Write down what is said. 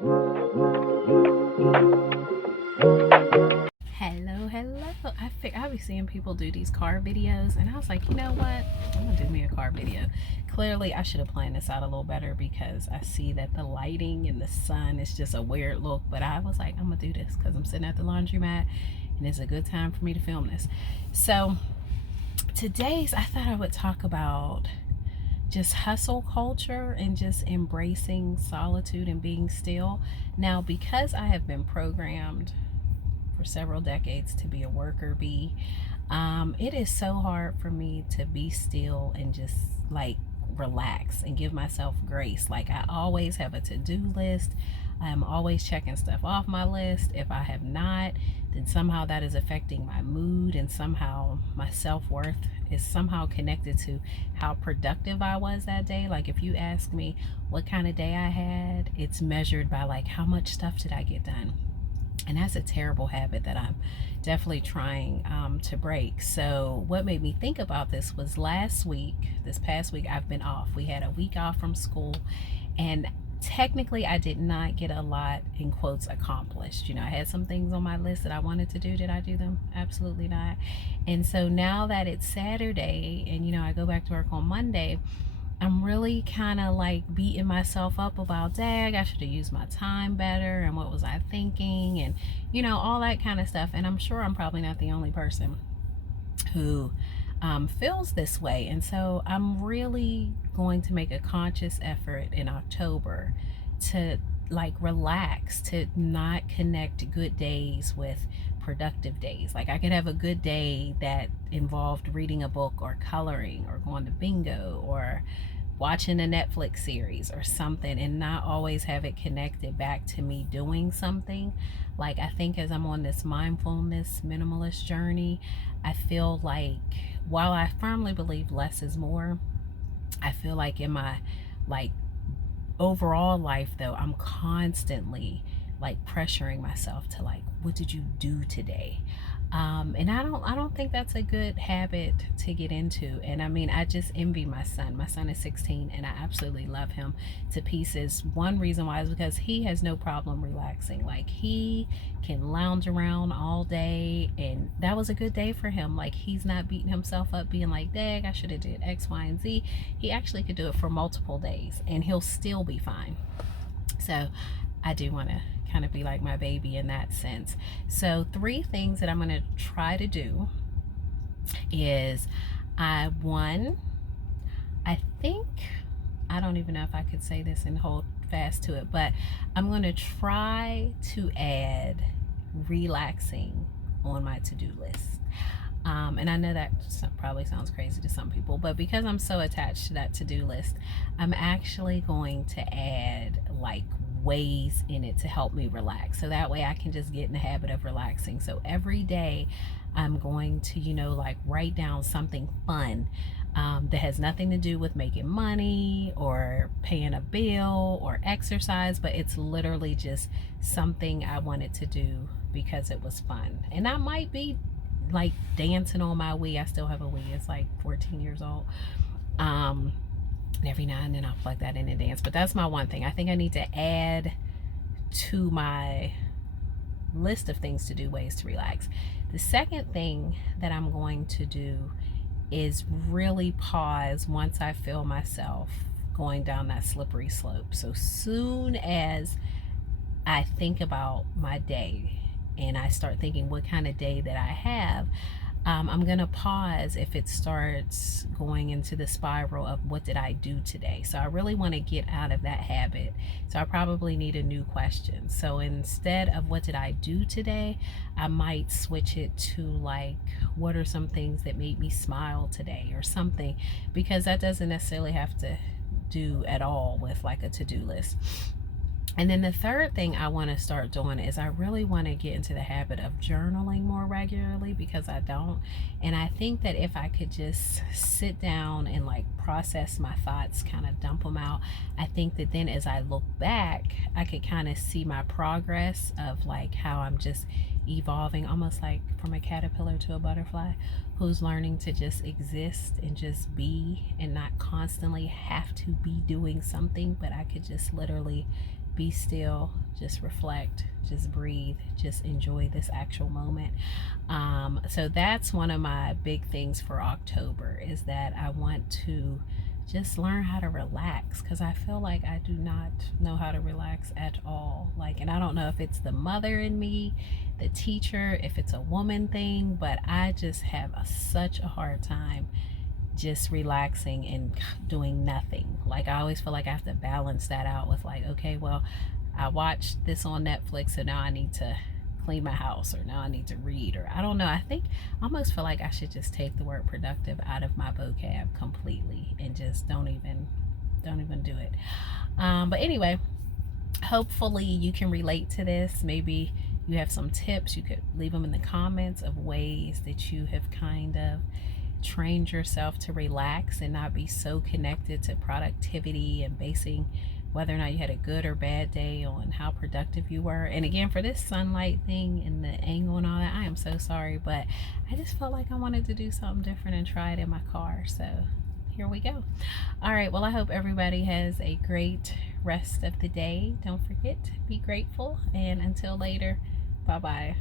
Hello, hello. I be seeing people do these car videos, and I was like, you know what? I'm gonna do me a car video. Clearly, I should have planned this out a little better because I see that the lighting and the sun is just a weird look. But I was like, I'm gonna do this because I'm sitting at the laundromat, and it's a good time for me to film this. So I thought I would talk about just hustle culture and just embracing solitude and being still. Now, because I have been programmed for several decades to be a worker bee, it is so hard for me to be still and just like relax and give myself grace. Like, I always have a to-do list. I'm always checking stuff off my list. If I have not, then somehow that is affecting my mood, and somehow my self-worth is somehow connected to how productive I was that day. Like, if you ask me what kind of day I had, it's measured by like how much stuff did I get done. And that's a terrible habit that I'm definitely trying to break. So what made me think about this was this past week, I've been off. We had a week off from school, and technically I did not get a lot, in quotes, accomplished. I had some things on my list that I wanted to do. Did I do them? Absolutely not. And so now that it's Saturday and I go back to work on Monday, I'm really kind of like beating myself up about, dag, I should have used my time better, and what was I thinking, and all that kind of stuff. And I'm sure I'm probably not the only person who feels this way. And so I'm really going to make a conscious effort in October to like relax, to not connect good days with productive days. Like, I could have a good day that involved reading a book or coloring or going to bingo or watching a Netflix series or something, and not always have it connected back to me doing something. Like, I think as I'm on this mindfulness minimalist journey, I feel like, while I firmly believe less is more, I feel like in my like overall life though, I'm constantly like pressuring myself to like, what did you do today? And I don't think that's a good habit to get into. And I mean, I just envy my son. My son is 16 and I absolutely love him to pieces. One reason why is because he has no problem relaxing. Like, he can lounge around all day, and that was a good day for him. Like, he's not beating himself up being like, dang, I should have did X, Y, and Z. He actually could do it for multiple days and he'll still be fine. So I do want to kind of be like my baby in that sense. So 3 things that I'm going to try to do is, one, I think, I don't even know if I could say this and hold fast to it, but I'm going to try to add relaxing on my to-do list. And I know that probably sounds crazy to some people, but because I'm so attached to that to-do list, I'm actually going to add like ways in it to help me relax. So that way I can just get in the habit of relaxing. So every day I'm going to, like write down something fun that has nothing to do with making money or paying a bill or exercise, but it's literally just something I wanted to do because it was fun. And I might be like dancing on my Wii. I still have a Wii. It's like 14 years old. And every now and then I'll plug that in and dance. But that's my one thing. I think I need to add to my list of things to do, ways to relax. The second thing that I'm going to do is really pause once I feel myself going down that slippery slope. So soon as I think about my day and I start thinking what kind of day that I have, I'm gonna pause if it starts going into the spiral of what did I do today. So I really want to get out of that habit. So I probably need a new question. So instead of what did I do today, I might switch it to like, what are some things that made me smile today or something, because that doesn't necessarily have to do at all with like a to-do list. And then the third thing I want to start doing is I really want to get into the habit of journaling more regularly, because I don't. And I think that if I could just sit down and like process my thoughts, kind of dump them out, I think that then as I look back, I could kind of see my progress of like how I'm just evolving, almost like from a caterpillar to a butterfly who's learning to just exist and just be, and not constantly have to be doing something, but I could just literally be still, just reflect, just breathe, just enjoy this actual moment. So that's one of my big things for October, is that I want to just learn how to relax, because I feel like I do not know how to relax at all. Like, and I don't know if it's the mother in me, the teacher, if it's a woman thing, but I just have such a hard time just relaxing and doing nothing. Like, I always feel like I have to balance that out with, like, okay, well, I watched this on Netflix, so now I need to clean my house, or now I need to read, or I don't know. I think I almost feel like I should just take the word productive out of my vocab completely and just don't even do it. But anyway, hopefully you can relate to this. Maybe you have some tips. You could leave them in the comments of ways that you have kind of trained yourself to relax and not be so connected to productivity and basing whether or not you had a good or bad day on how productive you were. And again, for this sunlight thing and the angle and all that, I am so sorry, but I just felt like I wanted to do something different and try it in my car. So here we go. All right, well, I hope everybody has a great rest of the day. Don't forget to be grateful, and until later, bye bye.